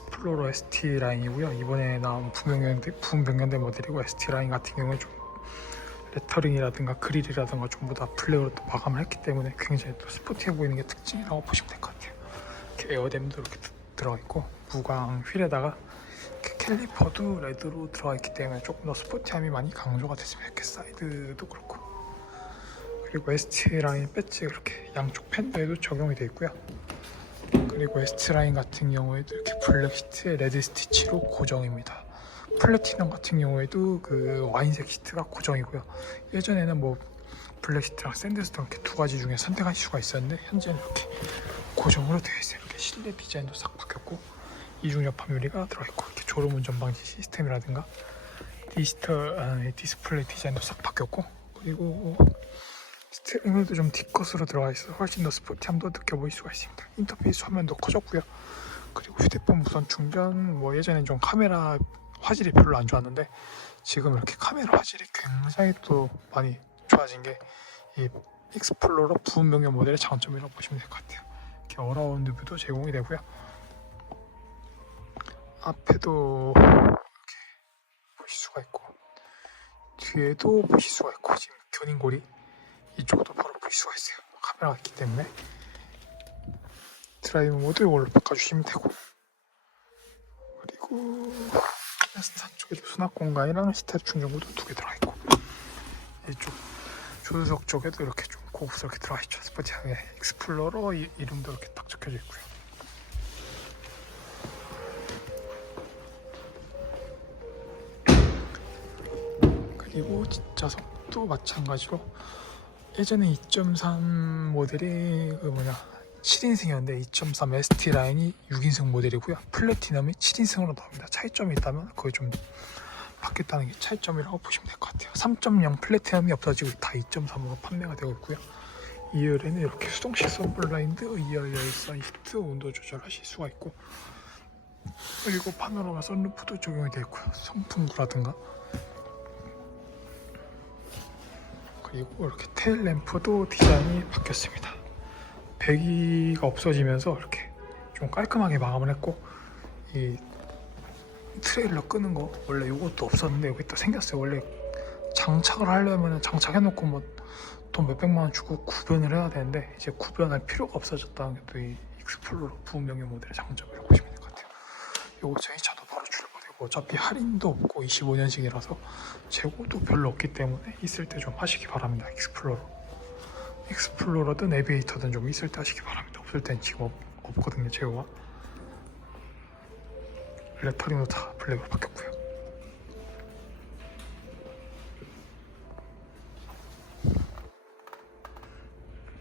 익스플로러 ST 라인이고요. 이번에 나온 부명연대 부명연대 모델이고 ST 라인 같은 경우는 좀 레터링이라든가 그릴이라든가 전부 다 블랙으로 또 마감을 했기 때문에 굉장히 또 스포티해 보이는 게 특징이라고 보시면 될 것 같아요. 이렇게 에어댐도 이렇게 드- 들어가 있고 무광 휠에다가 캘리퍼도 레드로 들어가 있기 때문에 조금 더 스포티함이 많이 강조가 됐으면 좋겠어요. 사이드도 그렇고 그리고 ST 라인 배지 이렇게 양쪽 팬더에도 적용이 되어 있고요. 그리고 ST 라인 같은 경우에도 이렇게 블랙 시트에 레드 스티치로 고정입니다. 플래티넘 같은 경우에도 그 와인색 시트가 고정이고요. 예전에는 뭐 블랙 시트랑 샌드 스톤 이렇게 두 가지 중에 선택할 수가 있었는데 현재는 이렇게 고정으로 되어 있어요. 이렇게 실내 디자인도 싹 바뀌었고 이중 여파 유리가 들어있고 이렇게 졸음 운전 방지 시스템이라든가 디지털 아, 디스플레이 디자인도 싹 바뀌었고 그리고 스티어링 휠도 좀 D컷으로 들어가 있어 훨씬 더 스포티함도 느껴볼 수가 있습니다. 인터페이스 화면도 커졌고요. 그리고 휴대폰 무선 충전 뭐 예전엔 좀 카메라 화질이 별로 안 좋았는데 지금 이렇게 카메라 화질이 굉장히 또 많이 좋아진 게 이 익스플로러 부분명령 모델의 장점이라고 보시면 될 것 같아요. 이렇게 어라운드 뷰도 제공이 되고요. 앞에도 이렇게 보실 수가 있고 뒤에도 보실 수가 있고 지금 견인고리 이쪽도 바로 보실 수가 있어요. 카메라가 있기 때문에 드라이브 모드 이걸로 바꿔주시면 되고 그리고 스타 쪽에도 수납 공간이랑 스텝 충전구도 두 개 들어있고 이쪽 조수석 쪽에도 이렇게 좀 고급스럽게 들어가 있죠. 스포티하게 익스플로러 이, 이름도 이렇게 딱 적혀져 있고요. 그리고 뒷좌석도 마찬가지로 예전에 2.3 모델이 그 뭐냐 7인승이었는데 2.3 ST 라인이 6인승 모델이고요. 플래티넘이 7인승으로 나옵니다. 차이점이 있다면 그게 좀 바뀌었다는 게 차이점이라고 보시면 될 것 같아요. 3.0 플래티넘이 없어지고 다 2.3으로 판매가 되고 있고요. 2열에는 이렇게 수동 시선 블라인드, 2열 열선 시트 온도 조절하실 수가 있고 그리고 파노라마 선루프도 적용이 되어 있고요. 선풍구라든가 그리고 이렇게 테일 램프도 디자인이 바뀌었습니다. 배기가 없어지면서 이렇게 좀 깔끔하게 마감을 했고 이 트레일러 끄는 거 원래 이것도 없었는데 여기 또 생겼어요. 원래 장착을 하려면 장착해놓고 뭐 돈 몇백만 원 주고 구변을 해야 되는데 이제 구변할 필요가 없어졌다는 게 또 이 익스플로러 부분명령 모델의 장점이라고 보시면 될 것 같아요. 요거 제 차도 바로 출고되고 어차피 할인도 없고 25년식이라서 재고도 별로 없기 때문에 있을 때 좀 하시기 바랍니다. 익스플로러. 익스플로러든 에비에이터든 좀 있을 때 하시기 바랍니다. 없을 땐 지금 없, 없거든요, 재고가. 레터링도 다 블랙으로 바뀌었고요.